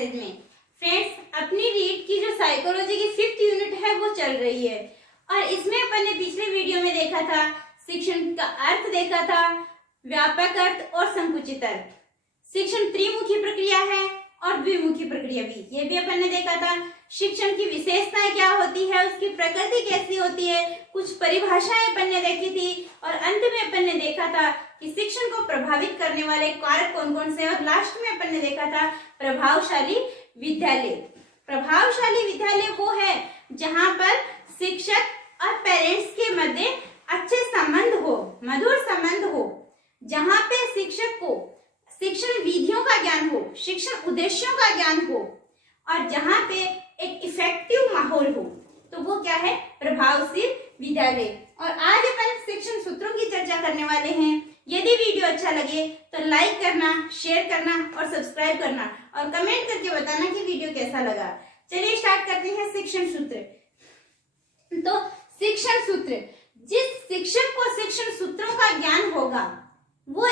Classes में। Friends, अपनी read की जो साइकोलॉजी की 5th यूनिट है वो चल रही है और इसमें अपन ने पिछले वीडियो में देखा था शिक्षण का अर्थ देखा था, व्यापक अर्थ और संकुचित अर्थ। शिक्षण त्रिमुखी प्रक्रिया है और द्विमुखी प्रक्रिया भी, ये भी अपन ने देखा था। शिक्षण की विशेषताएं क्या होती है, उसकी प्रकृति कैसी होती है, कुछ परिभाषाएं अपन ने देखी थी और अंत में अपन ने देखा था कि शिक्षण को प्रभावित करने वाले कारक कौन कौन से, और लास्ट में अपन ने देखा था प्रभावशाली विद्यालय। प्रभावशाली विद्यालय वो है जहां पर शिक्षक और पेरेंट्स के मध्य अच्छे संबंध हो, मधुर संबंध हो, जहां पे शिक्षक को शिक्षण विधियों का ज्ञान हो, शिक्षण उद्देश्यों का ज्ञान हो और जहां पे एक इफेक्टिव माहौल हो, तो वो क्या है, प्रभावशील विद्यालय। और आज अपन शिक्षण सूत्रों की चर्चा करने वाले हैं। यदि वीडियो अच्छा लगे तो लाइक करना, शेयर करना और सब्सक्राइब करना और कमेंट करके बताना कि वीडियो कैसा लगा। चलिए स्टार्ट करते हैं शिक्षण सूत्र। तो शिक्षण सूत्र, जिस शिक्षक को शिक्षण सूत्रों का ज्ञान होगा वो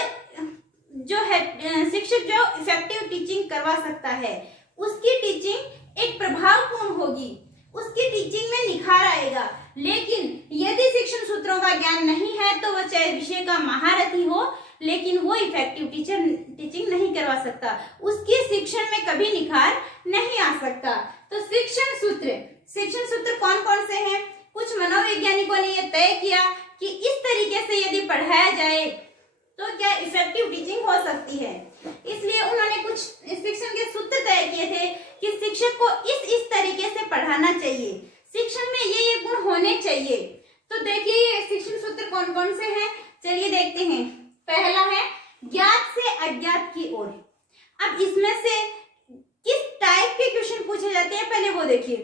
जो है शिक्षक जो इफेक्टिव टीचिंग करवा सकता है, उसकी टीचिंग एक प्रभावपूर्ण होगी, उसकी टीचिंग में निखार आएगा। लेकिन यदि शिक्षण सूत्रों का ज्ञान नहीं है तो वह चाहे विषय का महारथी हो लेकिन वो इफेक्टिव टीचिंग नहीं करवा सकता, उसके शिक्षण में कभी निखार नहीं आ सकता। तो शिक्षण सूत्र कौन कौन से हैं? कुछ मनोवैज्ञानिकों ने यह तय किया कि इस तरीके से यदि पढ़ाया जाए तो क्या इफेक्टिव टीचिंग हो सकती है। इसलिए उन्होंने कुछ शिक्षण के सूत्र तय किए थे कि शिक्षक को इस तरीके से पढ़ाना चाहिए, शिक्षण में ये गुण होने चाहिए। तो देखिए ये शिक्षण सूत्र कौन कौन से हैं, चलिए देखते हैं। पहला है ज्ञात से अज्ञात की ओर। अब इसमें से किस टाइप के क्वेश्चन पूछे जाते हैं पहले वो देखिए।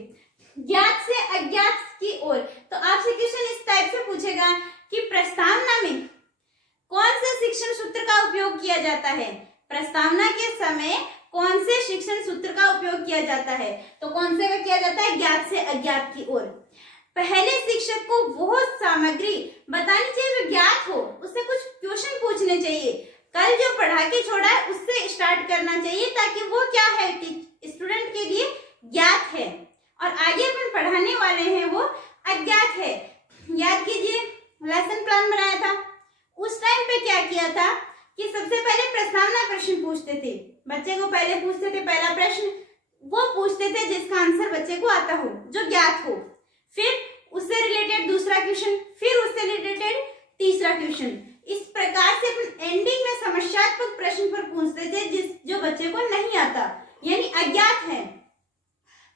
ज्ञात से अज्ञात की ओर, तो आपसे क्वेश्चन इस टाइप से पूछेगा कि प्रस्तावना में कौन से शिक्षण सूत्र का उपयोग किया जाता है, प्रस्तावना के समय कौन से शिक्षण सूत्र का उपयोग किया जाता है, तो कौन से का किया जाता है, ज्ञात से अज्ञात की ओर। पहले शिक्षक को वो सामग्री बतानी चाहिए जो ज्ञात हो, उससे कुछ क्वेश्चन पूछने चाहिए, कल जो पढ़ा के छोड़ा है उससे स्टार्ट करना चाहिए ताकि वो क्या है स्टूडेंट के लिए ज्ञात है और आगे अपन पढ़ाने वाले हैं वो अज्ञात है। याद कीजिए लेसन प्लान बनाया था, उस टाइम पे क्या किया था कि सबसे पहले प्रस्तावना प्रश्न पूछते थे, बच्चे को पहले पूछते थे पहला प्रश्न, वो पूछते थे जिसका आंसर बच्चे को आता हो, जो ज्ञात हो, फिर उससे रिलेटेड दूसरा क्वेश्चन, फिर उससे रिलेटेड तीसरा क्वेश्चन। इस प्रकार से एंडिंग में समस्यात्मक प्रश्न पर पूछते थे जो बच्चे को नहीं आता यानी अज्ञात है।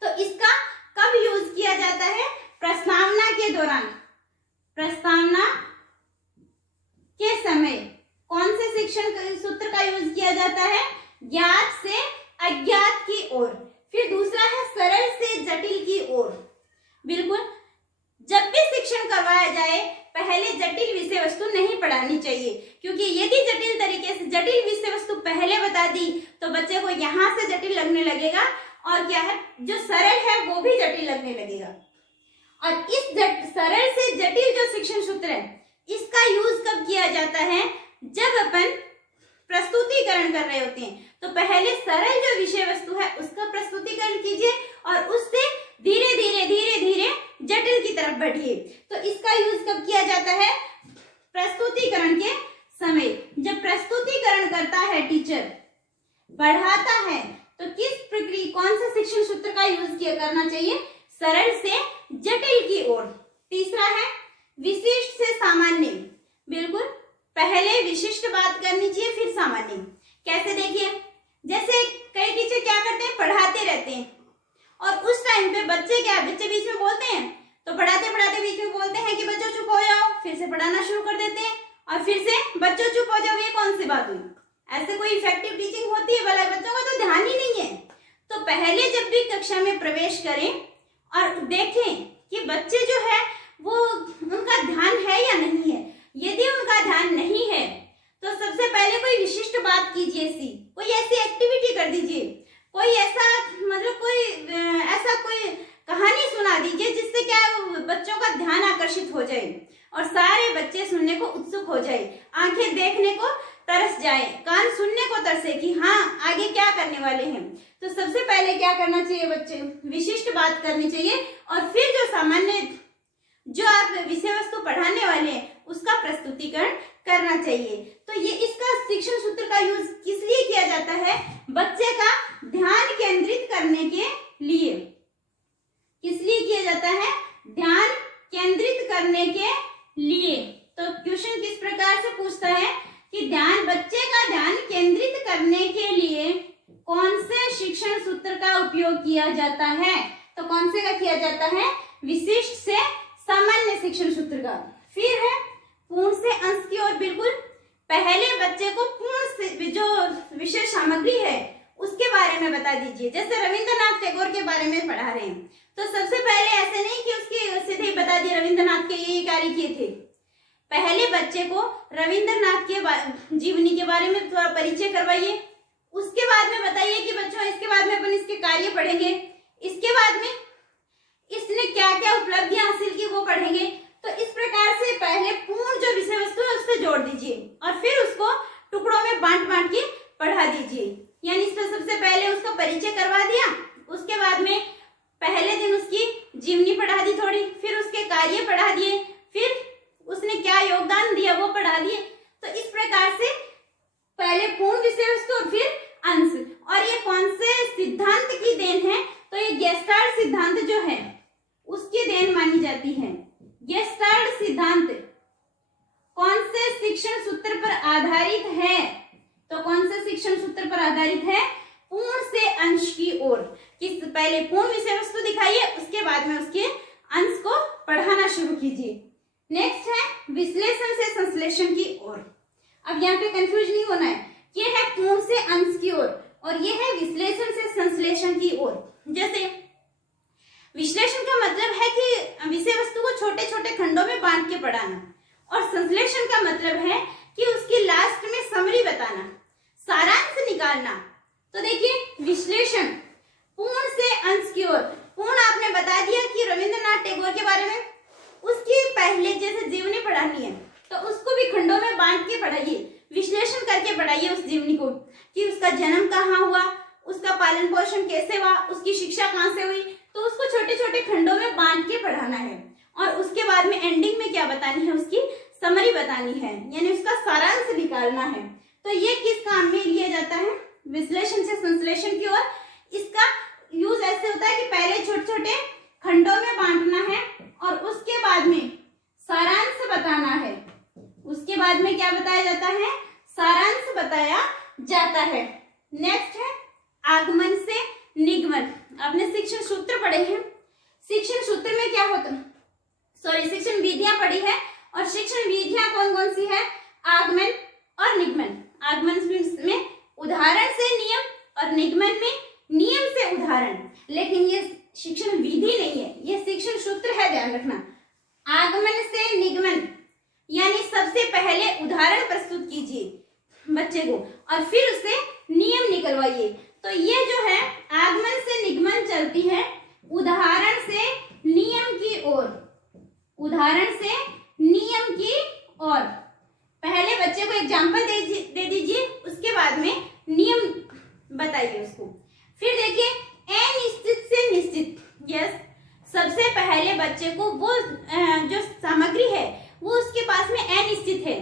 तो इसका कब यूज किया जाता है, प्रस्तावना के दौरान, प्रस्तावना के समय कौन से शिक्षण सूत्र का यूज किया जाता है, ज्ञात से अज्ञात की ओर। फिर दूसरा है सरल से जटिल की ओर। बिल्कुल, जब भी शिक्षण करवाया जाए पहले जटिल विषय वस्तु नहीं पढ़ानी चाहिए, क्योंकि यदि जटिल तरीके से जटिल विषय वस्तु पहले बता दी तो बच्चे को यहाँ से जटिल लगने लगेगा और क्या है जो सरल है वो भी जटिल लगने लगेगा। और इस सरल से जटिल जो शिक्षण सूत्र है इसका यूज कब किया जाता है, जब अपन प्रस्तुतिकरण कर रहे होते हैं। तो पहले सरल जो विषय वस्तु है उसका प्रस्तुतिकरण कीजिए और उससे धीरे धीरे धीरे धीरे जटिल की तरफ बढ़िए। तो इसका यूज कब किया जाता है, प्रस्तुतिकरण के समय। जब प्रस्तुतिकरण करता है टीचर, पढ़ाता है, तो किस प्रक्रिया कौन से शिक्षण सूत्र का यूज किया करना चाहिए, सरल से जटिल की ओर। तीसरा है विशिष्ट से सामान्य। बिल्कुल, पहले विशिष्ट बात करनी चाहिए फिर सामान्य। कैसे, देखिए जैसे कई टीचर क्या करते हैं, पढ़ाते रहते हैं और उस टाइम पे बच्चे बीच में बोलते हैं, तो पढ़ाते पढ़ाते बीच में बोलते हैं कि बच्चों चुप हो जाओ, फिर से पढ़ाना शुरू कर देते हैं और फिर से बच्चों चुप हो जाओ, ये कौन सी बात हुई, ऐसे कोई इफेक्टिव टीचिंग होती है, भला बच्चों का तो ध्यान ही नहीं है। तो पहले जब भी कक्षा में प्रवेश करें और देखें कि बच्चे जो है वो उनका ध्यान है या नहीं है। यदि उनका ध्यान नहीं है तो सबसे पहले कोई विशिष्ट बात कीजिए, कोई ऐसी एक्टिविटी कर दीजिए, कोई ऐसा कोई कहानी सुना दीजिए जिससे क्या बच्चों का ध्यान आकर्षित हो जाए और सारे बच्चे सुनने को उत्सुक हो जाए, आंखें देखने को तरस जाए, कान सुनने को तरसे कि हाँ आगे क्या करने वाले हैं। तो सबसे पहले क्या करना चाहिए बच्चे, विशिष्ट बात करनी चाहिए और फिर जो सामान्य जो आप विषय वस्तु पढ़ाने वाले हैं उसका प्रस्तुतिकरण करना चाहिए। तो ये इसका शिक्षण सूत्र का यूज किस लिए किया जाता है, बच्चे का ध्यान केंद्रित करने के लिए। किस लिए किया जाता है, ध्यान केंद्रित करने के लिए। तो क्वेश्चन किस प्रकार से पूछता है कि बच्चे का ध्यान केंद्रित करने के लिए कौन से शिक्षण सूत्र का उपयोग किया जाता है। तो कौन से का किया जाता है, विशिष्ट से सामान्य शिक्षण सूत्र का। फिर है पूर्ण से अंश की ओर। बिल्कुल पहले बच्चे को पूर्ण से जो विषय सामग्री है उसके बारे में बता दीजिए। जैसे रविंद्रनाथ टैगोर के बारे में पढ़ा रहे हैं तो सबसे पहले ऐसे नहीं कि उसके सीधे ही बता दिए रविंद्रनाथ के ये कार्य किए थे। पहले बच्चे को रविंद्रनाथ के जीवनी के बारे में थोड़ा परिचय करवाइए। उसके बाद में बताइए कि बच्चों इसके बाद में अपन इसके कार्य पढ़ेंगे, इसके बाद में इसने क्या क्या उपलब्धियां हासिल की वो पढ़ेंगे। तो इस प्रकार से पहले पूर्ण जो विषय वस्तु है उससे जोड़ दीजिए और फिर उसको टुकड़ों में बांट बांट के पढ़ा दीजिए। यानी इसमें सबसे पहले उसका परिचय करवा दिया, उसके बाद में पहले दिन उसकी जीवनी पढ़ा दी थोड़ी, फिर उसके कार्य पढ़ा दिए, फिर उसने क्या योगदान दिया वो पढ़ा दिए। तो इस प्रकार से पहले पूर्ण विषय वस्तु और फिर अंश। और ये कौन से सिद्धांत की देन है, तो ये गेस्टाल्ट सिद्धांत जो है उसकी देन मानी जाती है। गेस्टाल्ट सिद्धांत कौन से शिक्षण सूत्र पर आधारित है, तो कौन से शिक्षण सूत्र पर आधारित है, पूर्ण से अंश की ओर। किस पहले पूर्ण विषय वस्तु दिखाइए, उसके बाद में उसके अंश को पढ़ाना शुरू कीजिए। नेक्स्ट है विश्लेषण से संश्लेषण की ओर। अब यहाँ पे कंफ्यूज नहीं होना है, ये है पूर्ण से अंश की ओर और ये है विश्लेषण से संश्लेषण की ओर। जैसे विश्लेषण का मतलब है कि विषय वस्तु को छोटे छोटे खंडों में बांट के पढ़ाना, और संश्लेषण का मतलब है कि उसकी लास्ट में समरी बताना, सारांश निकालना। तो देखिए विश्लेषण पूर्ण से अंश की ओर। पूर्ण आपने बता दिया कि रविंद्रनाथ टैगोर के बारे में, उसकी पहले जैसे जीवनी पढ़ानी है तो उसको भी खंडों में बांट के पढ़ाइए, विश्लेषण करके पढ़ाइए उस जीवनी को कि उसका जन्म कहाँ हुआ, उसका पालन पोषण कैसे हुआ, उसकी शिक्षा कहाँ से हुई। तो उसको छोटे छोटे खंडों में बांट के पढ़ाना है और उसके बाद में एंडिंग में क्या बतानी है, उसकी समरी बतानी है, यानी उसका सारांश निकालना है। तो ये किस काम में लिया जाता है, विश्लेषण से संश्लेषण की ओर। इसका यूज ऐसे होता है कि पहले छोटे छोटे खंडों में बांटना है और उसके बाद में सारांश बताना है। उसके बाद में क्या बताया जाता है, सारांश बताया जाता है। नेक्स्ट है आगमन से निगमन। आपने शिक्षण सूत्र पढ़े हैं, शिक्षण सूत्र में क्या होता है, शिक्षण विधियां पढ़ी है और शिक्षण विधियां कौन कौन सी है, आगमन और निगमन। आगमन में उदाहरण से नियम और निगमन में नियम से उदाहरण। लेकिन ये शिक्षण विधि नहीं है, ये शिक्षण सूत्र है, ध्यान रखना। आगमन से निगमन यानी सबसे पहले उदाहरण प्रस्तुत कीजिए बच्चे को और फिर उसे नियम निकलवाइए। तो ये जो है आगमन से निगमन चलती है उदाहरण से नियम की ओर, उदाहरण से नियम की ओर। पहले बच्चे को एग्जाम्पल दे दीजिए, उसके बाद में नियम बताइए उसको। फिर देखिए अनिश्चित से निश्चित। यस, सबसे पहले बच्चे को वो जो सामग्री है वो उसके पास में अनिश्चित है,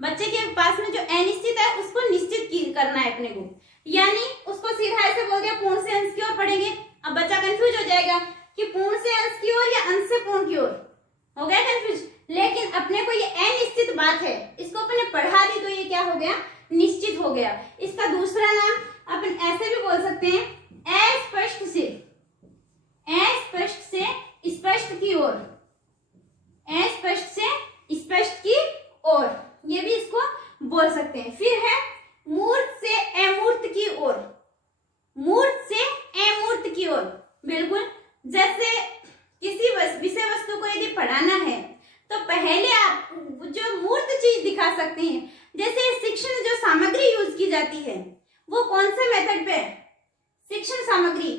बच्चे के पास में जो अनिश्चित है उसको निश्चित करना है अपने को। यानी उसको सीधा ऐसे बोल दिया पूर्ण से अंश की ओर पढ़ेंगे। अब बच्चा कंफ्यूज हो जाएगा कि पूर्ण से अंश की ओर या अंश से पूर्ण की ओर, हो गया कंफ्यूज। लेकिन अपने को ये अनिश्चित बात है, इसको अपने पढ़ा दी तो ये क्या हो गया, निश्चित हो गया। इसका दूसरा नाम अपन ऐसे भी बोल सकते हैं, अस्पष्ट से, अस्पष्ट से स्पष्ट की ओर, अस्पष्ट से स्पष्ट की ओर, ये भी इसको बोल सकते हैं। फिर है मूर्त से अमूर्त की ओर, मूर्त से अमूर्त की ओर। बिल्कुल जैसे किसी विषय वस्तु को यदि पढ़ाना है तो पहले आप जो मूर्त चीज दिखा सकते हैं। जैसे शिक्षण जो सामग्री यूज की जाती है वो कौन से मेथड पे, शिक्षण सामग्री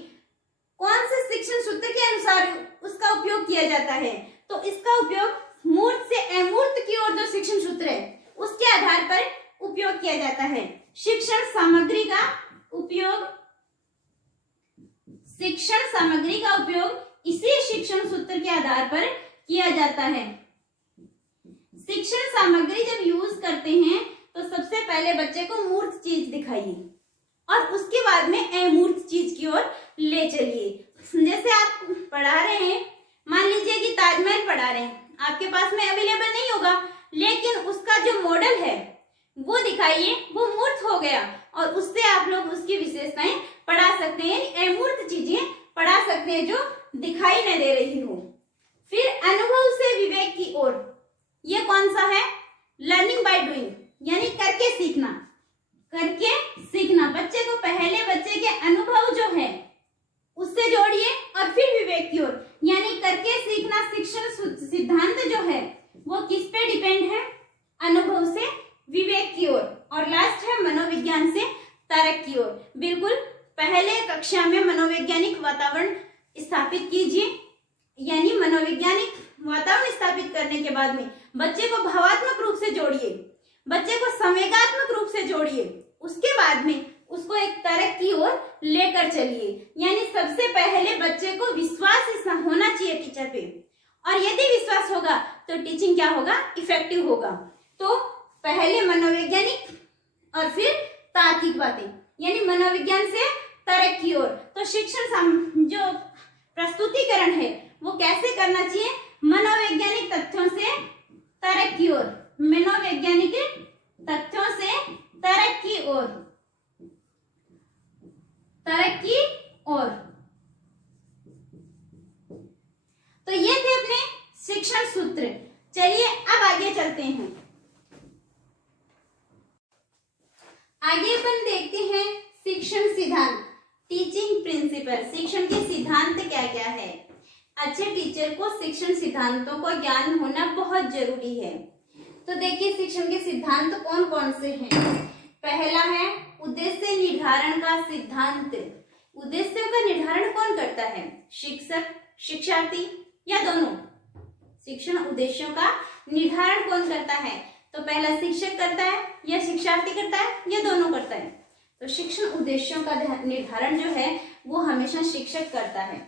कौन से शिक्षण सूत्र के अनुसार उसका उपयोग किया जाता है, तो इसका उपयोग मूर्त से अमूर्त की ओर जो शिक्षण सूत्र है उसके आधार पर उपयोग किया जाता है। शिक्षण सामग्री का उपयोग शिक्षण सामग्री का उपयोग इसी शिक्षण सूत्र के आधार पर किया जाता है। शिक्षण सामग्री जब यूज करते हैं तो सबसे पहले बच्चे को मूर्त चीज दिखाइए और उसके बाद में अमूर्त चीज की ओर ले चलिए। जैसे आप पढ़ा रहे हैं, मान लीजिए कि ताजमहल पढ़ा रहे हैं, आपके पास में अवेलेबल नहीं होगा, लेकिन उसका जो मॉडल है वो दिखाइए, वो मूर्त हो गया और उससे आप लोग उसकी विशेषताएं पढ़ा सकते हैं, यानी अमूर्त चीजें पढ़ा सकते हैं जो दिखाई न दे रही हो। फिर अनुभव से विवेक की ओर, ये कौन सा है? लर्निंग बाय डूइंग, यानी करके सीखना। करके सीखना, बच्चे को पहले बच्चे के अनुभव जो है उससे जोड़िए और फिर विवेक की ओर, यानी करके सीखना। शिक्षण सिद्धांत जो है वो किस पे डिपेंड है? अनुभव से विवेक की ओर। और लास्ट है मनोविज्ञान से तर्क की ओर। बिल्कुल पहले कक्षा में मनोवैज्ञानिक वातावरण स्थापित कीजिए, यानी मनोवैज्ञानिक वातावरण स्थापित करने के बाद में बच्चे को भावात्मक रूप से जोड़िए, बच्चे को संवेगात्मक रूप से जोड़िए, उसके बाद में उसको एक तर्क की ओर लेकर चलिए। यानी सबसे पहले बच्चे को विश्वास होना चाहिए टीचर पे, और यदि विश्वास होगा तो टीचिंग क्या होगा? इफेक्टिव होगा। तो पहले मनोवैज्ञानिक और फिर तार्किक बातें, यानी मनोविज्ञान से तर्क की ओर। तो शिक्षण जो प्रस्तुतिकरण है वो कैसे करना चाहिए? मनोवैज्ञानिक तथ्यों से तर्क की ओर, मनोवैज्ञानिक तथ्यों से तर्क की ओर, तर्क की ओर। तो ये थे अपने शिक्षण सूत्र। चलिए अब आगे चलते हैं। आगे अपन देखते हैं शिक्षण सिद्धांत, टीचिंग प्रिंसिपल। शिक्षण के सिद्धांत क्या क्या है? अच्छे टीचर को शिक्षण सिद्धांतों का ज्ञान होना बहुत जरूरी है। तो देखिए शिक्षण के सिद्धांत कौन कौन से हैं। पहला है उद्देश्य निर्धारण का सिद्धांत। उद्देश्यों का निर्धारण कौन करता है? शिक्षक, शिक्षार्थी या दोनों? शिक्षण उद्देश्यों का निर्धारण कौन करता है? तो पहला शिक्षक करता है या शिक्षार्थी करता है या दोनों करता है? तो शिक्षण उद्देश्यों का निर्धारण जो है वो हमेशा शिक्षक करता है।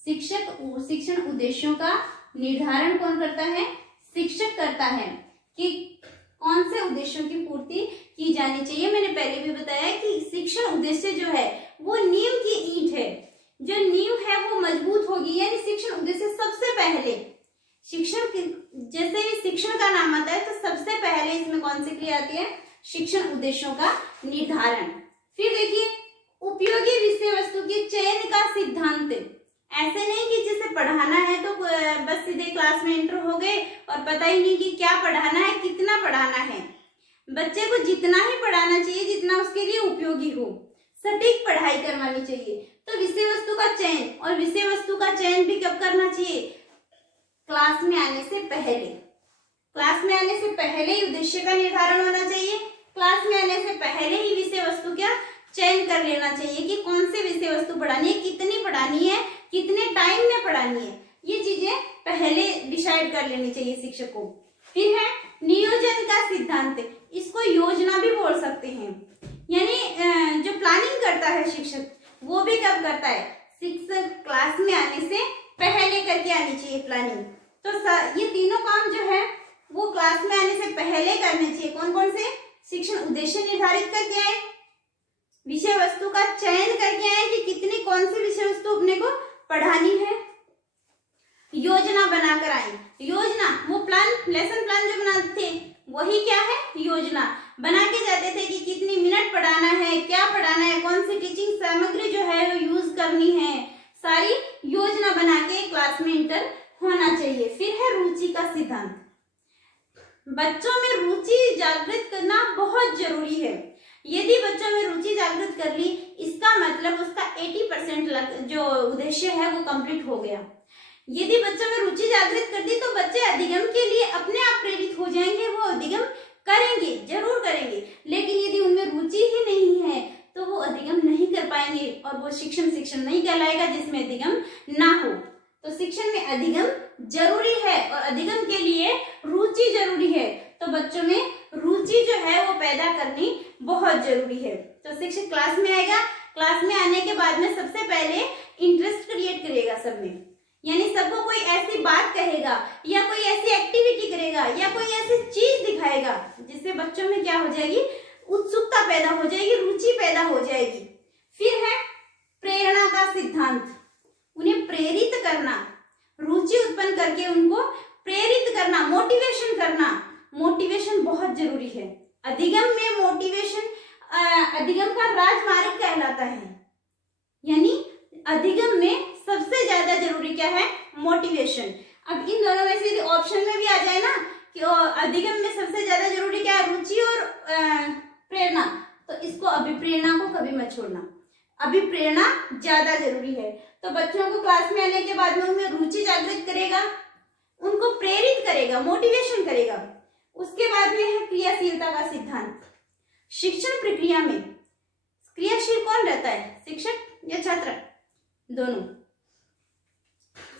शिक्षण उद्देश्यों का निर्धारण कौन करता है? शिक्षक करता है कि कौन से उद्देश्यों की पूर्ति की जानी चाहिए। मैंने पहले भी बताया कि शिक्षण उद्देश्य जो है वो नींव की ईंट है, जो नींव है वो मजबूत होगी। यानी शिक्षण उद्देश्य सबसे पहले शिक्षण, जैसे शिक्षण का नाम आता है तो सबसे पहले इसमें कौन सी क्रिया आती है? शिक्षण उद्देश्यों का निर्धारण। फिर देखिए उपयोगी विषय वस्तु के चयन का सिद्धांत। ऐसे नहीं कि जिसे पढ़ाना है तो बस सीधे क्लास में एंटर हो गए और पता ही नहीं कि क्या पढ़ाना है, कितना पढ़ाना है। बच्चे को जितना ही पढ़ाना चाहिए जितना उसके लिए उपयोगी हो, सटीक पढ़ाई करवानी चाहिए। तो विषय वस्तु का चयन, और विषय वस्तु का चयन भी कब करना चाहिए? क्लास में आने से पहले। क्लास में आने से पहले ही उद्देश्य का निर्धारण होना चाहिए। क्लास में आने से पहले ही विषय वस्तु का चयन कर लेना चाहिए कि कौन से विषय वस्तु पढ़ानी है, कितनी पढ़ानी है, कितने टाइम में पढ़ानी है। ये चीजें पहले डिसाइड कर लेनी चाहिए शिक्षक को। फिर है नियोजन का सिद्धांत। इसको योजना भी बोल सकते हैं, यानी जो प्लानिंग करता है शिक्षक वो भी कब करता है? शिक्षक क्लास में आने से पहले करके आनी चाहिए प्लानिंग। तो ये तीनों काम जो है वो क्लास में आने से पहले करने चाहिए। कौन कौन से? शिक्षण उद्देश्य निर्धारित करके आए, विषय वस्तु का चयन करके आए कि कितनी कौन सी विषय वस्तु अपने को पढ़ानी है, योजना बनाकर आए। योजना वो प्लान, लेसन प्लान जो बनाते थे वही क्या है? योजना बना के जाते थे कि कितनी मिनट पढ़ाना है, क्या पढ़ाना है, कौन सी टीचिंग सामग्री जो है वो यूज करनी है, सारी योजना बना के क्लास में इंटर होना चाहिए। फिर है रुचि का सिद्धांत। बच्चों में रुचि जागृत करना बहुत जरूरी है। यदि बच्चों में रुचि जागृत कर ली, इसका मतलब उसका 80% जो उद्देश्य है वो कंप्लीट हो गया। यदि बच्चों में रुचि जागृत कर दी तो बच्चे अधिगम के लिए अपने आप प्रेरित हो जाएंगे, वो अधिगम करेंगे, जरूर करेंगे। लेकिन यदि उनमें रुचि ही नहीं है तो वो अधिगम नहीं कर पाएंगे और वो शिक्षण नहीं कहलाएगा जिसमें अधिगम ना हो। तो शिक्षण में अधिगम जरूरी है और अधिगम के लिए रुचि जरूरी है। तो बच्चों में रुचि जो है वो पैदा करनी बहुत जरूरी है। तो शिक्षक क्लास में आएगा, क्लास में आने के बाद में सबसे पहले इंटरेस्ट क्रिएट करेगा सब में, यानी सबको कोई ऐसी बात कहेगा या कोई ऐसी एक्टिविटी करेगा या कोई ऐसी चीज दिखाएगा जिससे बच्चों में क्या हो जाएगी, उत्सुकता पैदा हो जाएगी, रुचि पैदा हो जाएगी। फिर है प्रेरणा का सिद्धांत, उन्हें प्रेरित करना, रुचि उत्पन्न करके उनको प्रेरित करना, मोटिवेशन करना। मोटिवेशन बहुत जरूरी है। अधिगम में मोटिवेशन अधिगम का राजमार्ग कहलाता है, यानी अधिगम में सबसे ज्यादा जरूरी क्या है, मोटिवेशन। अब इन दोनों में से यदि ऑप्शन में भी आ जाए ना कि अधिगम में सबसे ज्यादा जरूरी क्या है, रुचि और प्रेरणा, तो इसको अभिप्रेरणा को कभी मत छोड़ना, अभिप्रेरणा ज्यादा जरूरी है। तो बच्चों को क्लास में आने के बाद में उनमें रुचि जागृत करेगा, उनको प्रेरित करेगा, मोटिवेशन करेगा। उसके बाद में है क्रियाशीलता का सिद्धांत। शिक्षण प्रक्रिया में क्रियाशील कौन रहता है, शिक्षक या छात्र, दोनों।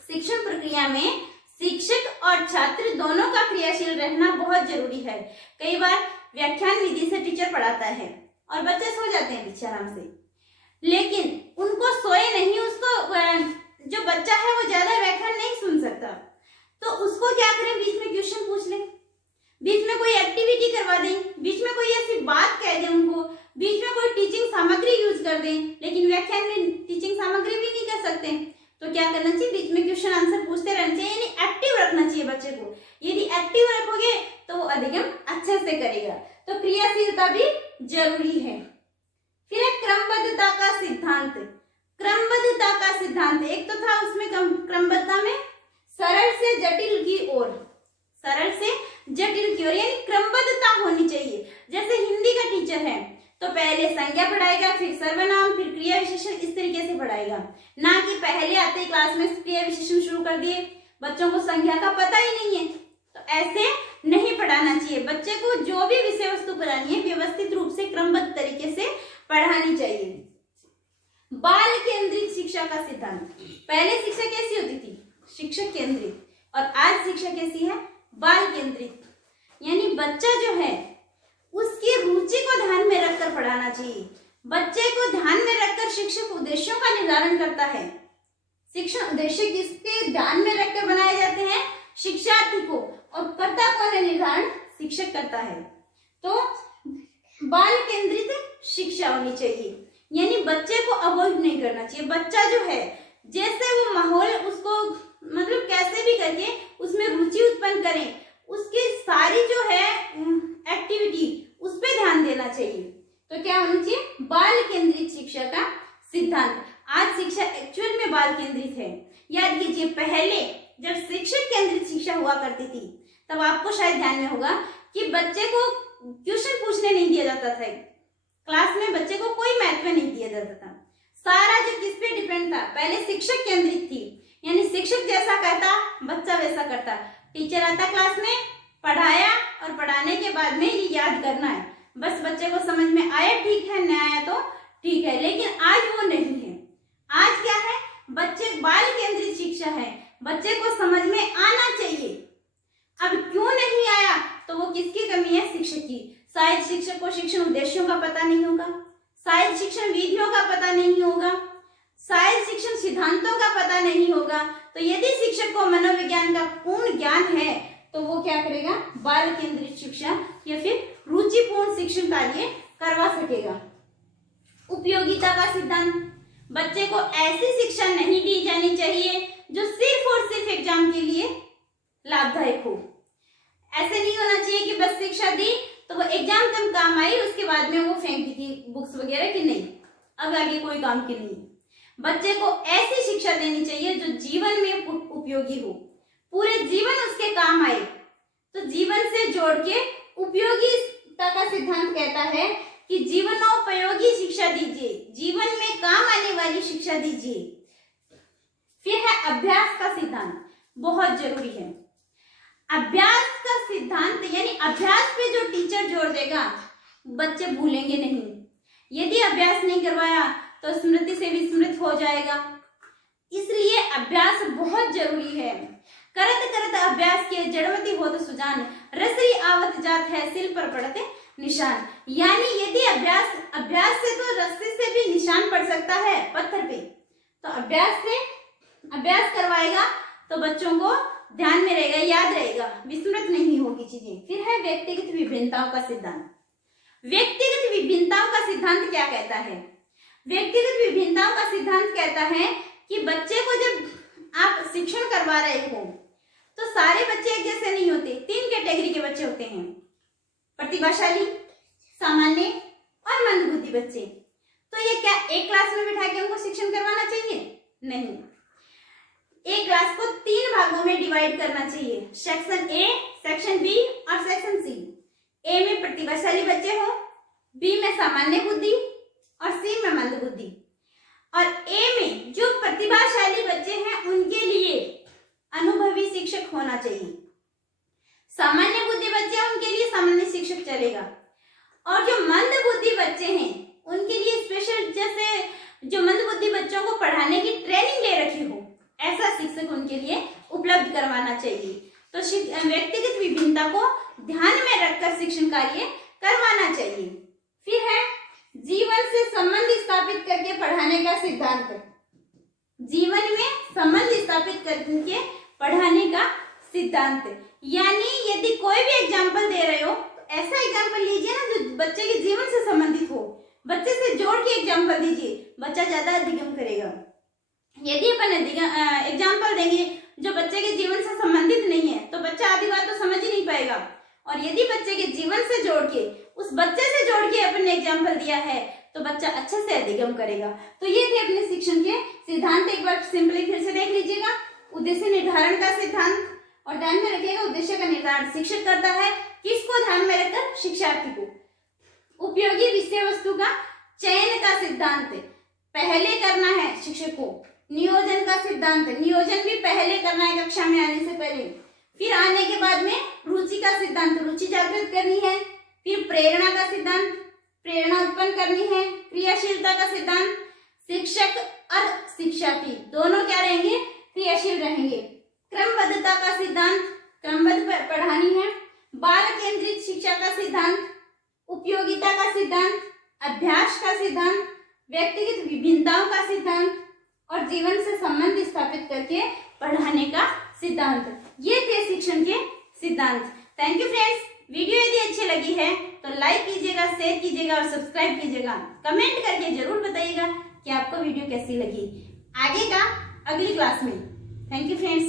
शिक्षण प्रक्रिया में शिक्षक और छात्र दोनों का क्रियाशील रहना बहुत जरूरी है। कई बार व्याख्यान विधि से टीचर पढ़ाता है और बच्चे सो जाते हैं पीछे आराम से, लेकिन उनको सोए नहीं, उसको जो बच्चा है वो ज्यादा व्याख्यान नहीं सुन सकता, तो उसको क्या करें, बीच में क्वेश्चन पूछ लें, बीच में कोई एक्टिविटी करवा दें, बीच में कोई ऐसी बात कह दें उनको, बीच में कोई टीचिंग सामग्री यूज कर दें। लेकिन व्याख्यान में टीचिंग सामग्री भी नहीं कर सकते, तो क्या करना चाहिए, बीच में क्वेश्चन आंसर पूछते रहना चाहिए, यानी एक्टिव रखना चाहिए बच्चे को। यदि एक्टिव रखोगे तो वो अधिगम अच्छे से करेगा। तो क्रियाशीलता भी जरूरी है। फिर है क्रमबद्धता का सिद्धांत। क्रमबद्धता का सिद्धांत एक तो था उसमें क्रमबद्धता में सरल से जटिल की ओर, सरल से जटिल की ओर, यानी क्रमबद्धता होनी चाहिए। जैसे हिंदी का टीचर है तो पहले संज्ञा पढ़ाएगा, फिर सर्वनाम, फिर क्रिया विशेषण, इस तरीके से पढ़ाएगा, ना कि पहले आते ही क्लास में क्रिया विशेषण शुरू कर दिए, बच्चों को संज्ञा का पता ही नहीं है। तो ऐसे नहीं पढ़ाना चाहिए। बच्चे को जो भी विषय वस्तु पढ़ानी है व्यवस्थित रूप से क्रमबद्ध तरीके से पढ़ानी चाहिए। बाल केंद्रित शिक्षा का सिद्धांत। पहले शिक्षा कैसी होती थी, शिक्षक केंद्रित, और आज शिक्षा कैसी है, बाल केंद्रित, यानी बच्चा जो है उसकी रुचि को ध्यान में रखकर पढ़ाना चाहिए। बच्चे को ध्यान में रखकर शिक्षक उद्देश्यों का निर्धारण करता है। शिक्षण उद्देश्य किसके ध्यान में रखकर बनाए जाते हैं, शिक्षार्थी को, और कर्ता कौन है, निर्धारण शिक्षक करता है। तो बाल केंद्रित शिक्षा होनी चाहिए, यानी बच्चे को अवॉइड नहीं करना चाहिए। बच्चा जो है जैसे वो माहौल उसको मतलब कैसे भी करके उसमें रुचि उत्पन्न करें, उसकी सारी जो है एक्टिविटी उस पर ध्यान देना चाहिए। तो क्या होना चाहिए, बाल केंद्रित शिक्षा का सिद्धांत। आज शिक्षा एक्चुअल में बाल केंद्रित है। याद कीजिए, पहले जब शिक्षक केंद्रित शिक्षा हुआ करती थी तब आपको शायद ध्यान में होगा कि बच्चे को क्वेश्चन पूछने नहीं दिया जाता था, क्लास में बच्चे को कोई महत्व नहीं दिया जाता था। सारा जो किस पे डिपेंड था, पहले शिक्षक केंद्रित थी, यानी शिक्षक जैसा कहता बच्चा वैसा करता। टीचर आता क्लास में, पढ़ाया, और पढ़ाने के बाद में ये याद करना है, बस बच्चे को समझ में आया ठीक है, न आया तो ठीक है। लेकिन आज वो नहीं है। आज क्या है, बच्चे बाल केंद्रित शिक्षा है, बच्चे को समझ में आना चाहिए। अब क्यों नहीं आया, तो वो किसकी कमी है, शिक्षक की। शायद शिक्षक को शिक्षण उद्देश्यों का पता नहीं होगा, शायद शिक्षण विधियों का पता नहीं होगा, शायद शिक्षण सिद्धांतों का पता नहीं होगा। तो यदि शिक्षक को मनोविज्ञान का पूर्ण ज्ञान है तो वो क्या करेगा, बाल केंद्रित शिक्षा या फिर रुचिपूर्ण शिक्षण कार्य करवा सकेगा। उपयोगिता का सिद्धांत। बच्चे को ऐसी शिक्षा नहीं दी जानी चाहिए जो सिर्फ और सिर्फ एग्जाम के लिए लाभदायक हो। ऐसे नहीं होना चाहिए कि बस शिक्षा दी तो वो एग्जाम तक काम आई, उसके बाद में वो फेंक दी बुक्स वगैरह की नहीं, अब आगे कोई काम की नहीं। बच्चे को ऐसी शिक्षा देनी चाहिए जो जीवन में उपयोगी हो, पूरे जीवन उसके काम आए। तो जीवन से जोड़ के उपयोगिता का सिद्धांत कहता है कि जीवनोपयोगी शिक्षा दीजिए, जीवन में काम आने वाली शिक्षा दीजिए। फिर है अभ्यास का सिद्धांत, बहुत जरूरी है। अभ्यास का सिद्धांत यानी अभ्यास पे जो टीचर जोर देगा बच्चे भूलेंगे नहीं। यदि अभ्यास नहीं करवाया तो स्मृति से विस्मृत हो जाएगा, इसलिए अभ्यास बहुत जरूरी है। करत करत अभ्यास के जड़वती होत सुजान, रसरी आवत जात है सिल पर पड़ते निशान। यानी यदि अभ्यास से तो रस्सी से भी निशान पड़ सकता है पत्थर पे, तो अभ्यास करवाएगा तो बच्चों को ध्यान में रहेगा, याद रहेगा, विस्मृत नहीं होगी चीजें। फिर है व्यक्तिगत विभिन्नताओं का सिद्धांत। व्यक्तिगत विभिन्नताओं का सिद्धांत क्या कहता है? व्यक्तिगत विभिन्नताओं का सिद्धांत कहता है कि बच्चे को जब आप शिक्षण करवा रहे हो तो सारे बच्चे एक जैसे नहीं होते। 3 कैटेगरी के बच्चे होते हैं, प्रतिभाशाली, सामान्य और मंदबुद्धि बच्चे। तो ये क्या एक क्लास में बिठा के उनको शिक्षण करवाना चाहिए? नहीं, एक क्लास को 3 भागों में डिवाइड करना चाहिए, सेक्शन ए, सेक्शन बी और सेक्शन सी। ए में प्रतिभाशाली बच्चे हो, बी में सामान्य बुद्धि और सी में मंद बुद्धि। और ए में जो प्रतिभाशाली बच्चे हैं उनके लिए अनुभवी शिक्षक होना चाहिए। सामान्य बुद्धि बच्चे हैं उनके लिए सामान्य शिक्षक चलेगा। और जो मंद बुद्धि बच्चे हैं उनके लिए स्पेशल, जैसे जो मंद बुद्धि बच्चों को पढ़ाने की ट्रेनिंग ले रखी हो, ऐसा शिक्षक उनके लिए उपलब्ध करवाना चाहिए। तो व्यक्तिगत विभिन्नता को ध्यान में रखकर शिक्षण कार्य करवाना चाहिए। फिर है जीवन से संबंध स्थापित करके पढ़ाने का सिद्धांत। जीवन में संबंध स्थापित करके पढ़ाने का सिद्धांत, यानी यदि कोई भी एग्जाम्पल दे रहे हो तो ऐसा एग्जाम्पल लीजिए ना जो बच्चे के जीवन से संबंधित हो, बच्चे से जोड़ के एग्जाम्पल दीजिए, बच्चा ज्यादा अधिगम करेगा। यदि अपन एग्जाम्पल देंगे जो बच्चे के जीवन से संबंधित नहीं है तो बच्चा आधी बात तो समझ ही नहीं पाएगा। और यदि बच्चे के जीवन से जोड़ के, उस बच्चे से जोड़ के अपन ने एग्जाम्पल दिया है तो बच्चा अच्छे से अधिगम करेगा। तो ये थे अपने शिक्षण के सिद्धांत। एक बार सिंपली फिर से देख लीजिएगा। उद्देश्य निर्धारण का सिद्धांत, और ध्यान में रखिएगा उद्देश्य का निर्धारण शिक्षक करता है, किसको ध्यान में रखकर? शिक्षार्थी को। उपयोगी विषय वस्तु का चयन का सिद्धांत, पहले करना है शिक्षक को। नियोजन का सिद्धांत, नियोजन भी पहले करना है कक्षा में आने से पहले। फिर आने के बाद में रुचि का सिद्धांत, रुचि जागृत करनी है। फिर प्रेरणा का सिद्धांत, प्रेरणा उत्पन्न करनी है। क्रियाशीलता का सिद्धांत, शिक्षक और शिक्षार्थी दोनों क्या रहेंगे? क्रियाशील रहेंगे। क्रमबद्धता का सिद्धांत, क्रमबद्ध पढ़ानी है। बाल केंद्रित शिक्षा का सिद्धांत, उपयोगिता का सिद्धांत, अभ्यास का सिद्धांत, व्यक्तिगत विभिन्नताओं का सिद्धांत और जीवन से संबंध स्थापित करके पढ़ाने का सिद्धांत। ये थे शिक्षण के सिद्धांत। Thank you friends. वीडियो यदि अच्छी लगी है तो लाइक कीजिएगा, शेयर कीजिएगा और सब्सक्राइब कीजिएगा। कमेंट करके जरूर बताइएगा कि आपको वीडियो कैसी लगी। आगे का अगली क्लास में। Thank you friends.